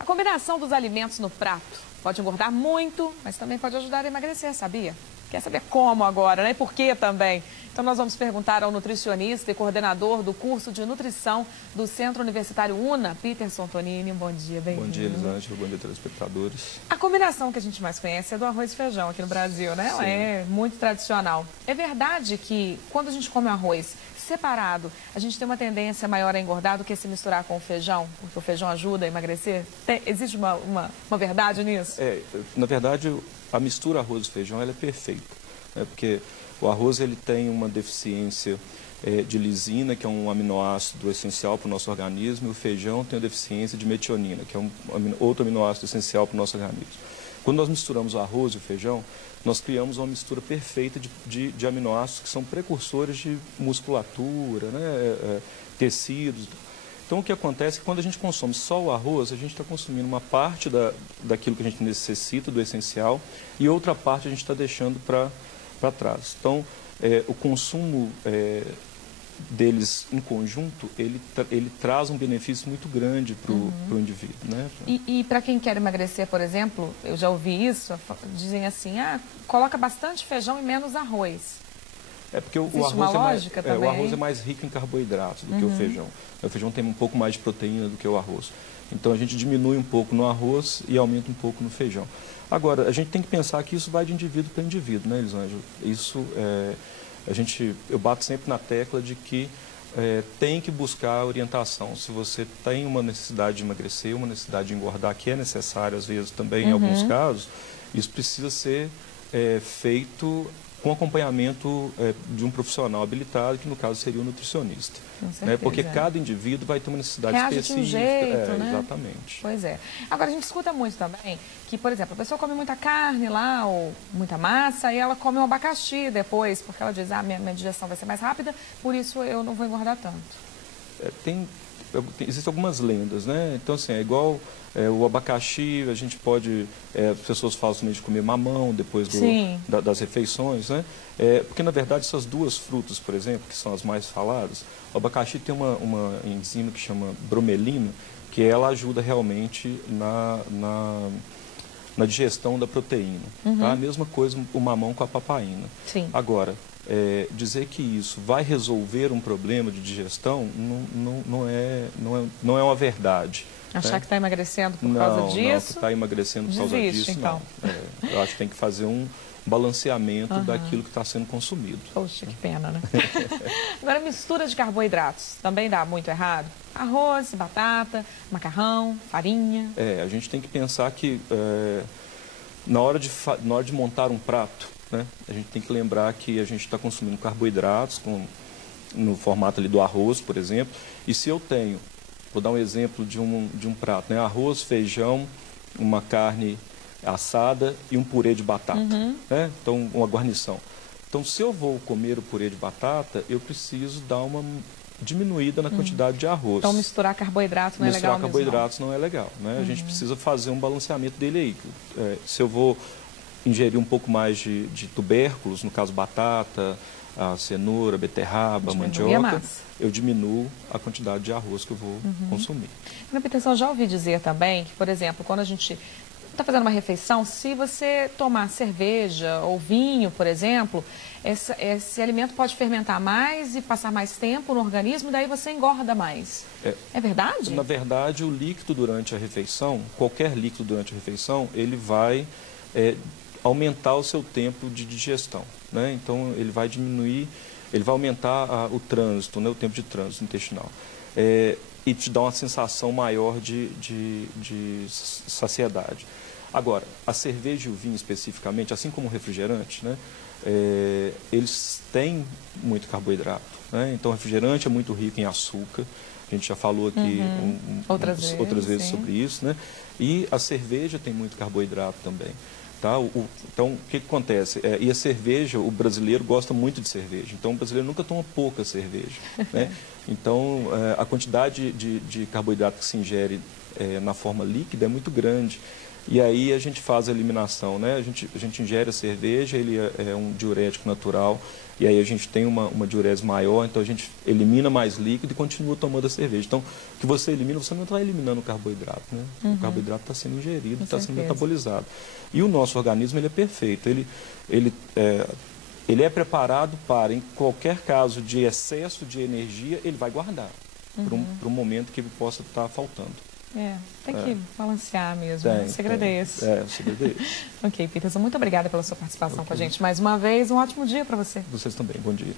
A combinação dos alimentos no prato pode engordar muito, mas também pode ajudar a emagrecer, sabia? Quer saber como agora, né? E por quê também? Então nós vamos perguntar ao nutricionista e coordenador do curso de nutrição do Centro Universitário UNA, Peterson Tonini. Bom dia, bem-vindo. Bom dia, Elisângela. Bom dia, telespectadores. A combinação que a gente mais conhece é do arroz e feijão aqui no Brasil, né? Ela é muito tradicional. É verdade que quando a gente come arroz separado, a gente tem uma tendência maior a engordar do que se misturar com o feijão? Porque o feijão ajuda a emagrecer? Existe uma verdade nisso? Na verdade, a mistura arroz e feijão ela é perfeita, né? Porque o arroz ele tem uma deficiência de lisina, que é um aminoácido essencial para o nosso organismo, e o feijão tem a deficiência de metionina, que é outro aminoácido essencial para o nosso organismo. Quando nós misturamos o arroz e o feijão, nós criamos uma mistura perfeita de aminoácidos que são precursores de musculatura, né, tecidos. Então, o que acontece é que quando a gente consome só o arroz, a gente está consumindo uma parte daquilo que a gente necessita, do essencial, e outra parte a gente está deixando para trás. Então, o consumo deles em conjunto, ele traz um benefício muito grande para o indivíduo, né? E para quem quer emagrecer, por exemplo, eu já ouvi isso, dizem assim, coloca bastante feijão e menos arroz. Porque o arroz é mais rico em carboidratos do que o feijão. O feijão tem um pouco mais de proteína do que o arroz. Então a gente diminui um pouco no arroz e aumenta um pouco no feijão. Agora, a gente tem que pensar que isso vai de indivíduo para indivíduo, né, Elisângela? Isso eu bato sempre na tecla de que tem que buscar orientação. Se você tem uma necessidade de emagrecer, uma necessidade de engordar, que é necessária às vezes também em alguns casos, isso precisa ser feito com acompanhamento de um profissional habilitado, que no caso seria o nutricionista. Né? Porque cada indivíduo vai ter uma necessidade específica. De um jeito, né? Exatamente. Pois é. Agora, a gente escuta muito também que, por exemplo, a pessoa come muita carne lá, ou muita massa, e ela come um abacaxi depois, porque ela diz, minha digestão vai ser mais rápida, por isso eu não vou engordar tanto. Existem algumas lendas, né? Então, assim, é igual o abacaxi, a gente pode... as pessoas falam também de comer mamão depois das refeições, né? Porque, na verdade, essas duas frutas, por exemplo, que são as mais faladas, o abacaxi tem uma enzima que chama bromelina, que ela ajuda realmente na digestão da proteína. Tá? A mesma coisa o mamão com a papaina. Sim. Agora, dizer que isso vai resolver um problema de digestão não é uma verdade. Achar que está emagrecendo por causa disso? Não, que está emagrecendo por causa disso, então. não. Eu acho que tem que fazer um balanceamento daquilo que está sendo consumido. Poxa, que pena, né? Agora, mistura de carboidratos também dá muito errado? Arroz, batata, macarrão, farinha. A gente tem que pensar que na hora de montar um prato, né, a gente tem que lembrar que a gente está consumindo carboidratos no formato ali do arroz, por exemplo, e se eu tenho, vou dar um exemplo de um prato, né, arroz, feijão, uma carne assada e um purê de batata, né, então uma guarnição. Então, se eu vou comer o purê de batata, eu preciso dar uma diminuída na quantidade de arroz. Então, misturar carboidratos não é legal mesmo? Misturar carboidratos não é legal, né? A gente precisa fazer um balanceamento dele aí. Se eu vou ingerir um pouco mais de tubérculos, no caso batata, a cenoura, beterraba, mandioca, eu diminuo a quantidade de arroz que eu vou consumir. Meu Peterson, já ouvi dizer também que, por exemplo, quando a gente está fazendo uma refeição, se você tomar cerveja ou vinho, por exemplo, esse alimento pode fermentar mais e passar mais tempo no organismo, e daí você engorda mais. É verdade? Na verdade, o líquido durante a refeição, qualquer líquido durante a refeição, ele vai aumentar o seu tempo de digestão, né? Então, ele vai diminuir, ele vai aumentar o trânsito, né? O tempo de trânsito intestinal. E te dá uma sensação maior de saciedade. Agora, a cerveja e o vinho especificamente, assim como o refrigerante, né? Eles têm muito carboidrato, né? Então, o refrigerante é muito rico em açúcar. A gente já falou aqui outras vezes sobre isso, né? E a cerveja tem muito carboidrato também. Tá? Então, o que acontece? E a cerveja, o brasileiro gosta muito de cerveja. Então, o brasileiro nunca toma pouca cerveja, né? Então, a quantidade de carboidrato que se ingere na forma líquida é muito grande. e aí a gente faz a eliminação, né? A gente ingere a cerveja, ele é um diurético natural, e aí a gente tem uma diurese maior, então a gente elimina mais líquido e continua tomando a cerveja. Então, o que você elimina, você não está eliminando o carboidrato, né? O carboidrato está sendo ingerido, está sendo metabolizado. E o nosso organismo, ele é perfeito, ele é preparado para, em qualquer caso de excesso de energia, ele vai guardar para um momento que ele possa estar faltando. Tem que balancear mesmo. O segredo é esse. O segredo é esse. Ok, Peterson, muito obrigada pela sua participação com a gente mais uma vez. Um ótimo dia para você. Vocês também. Bom dia.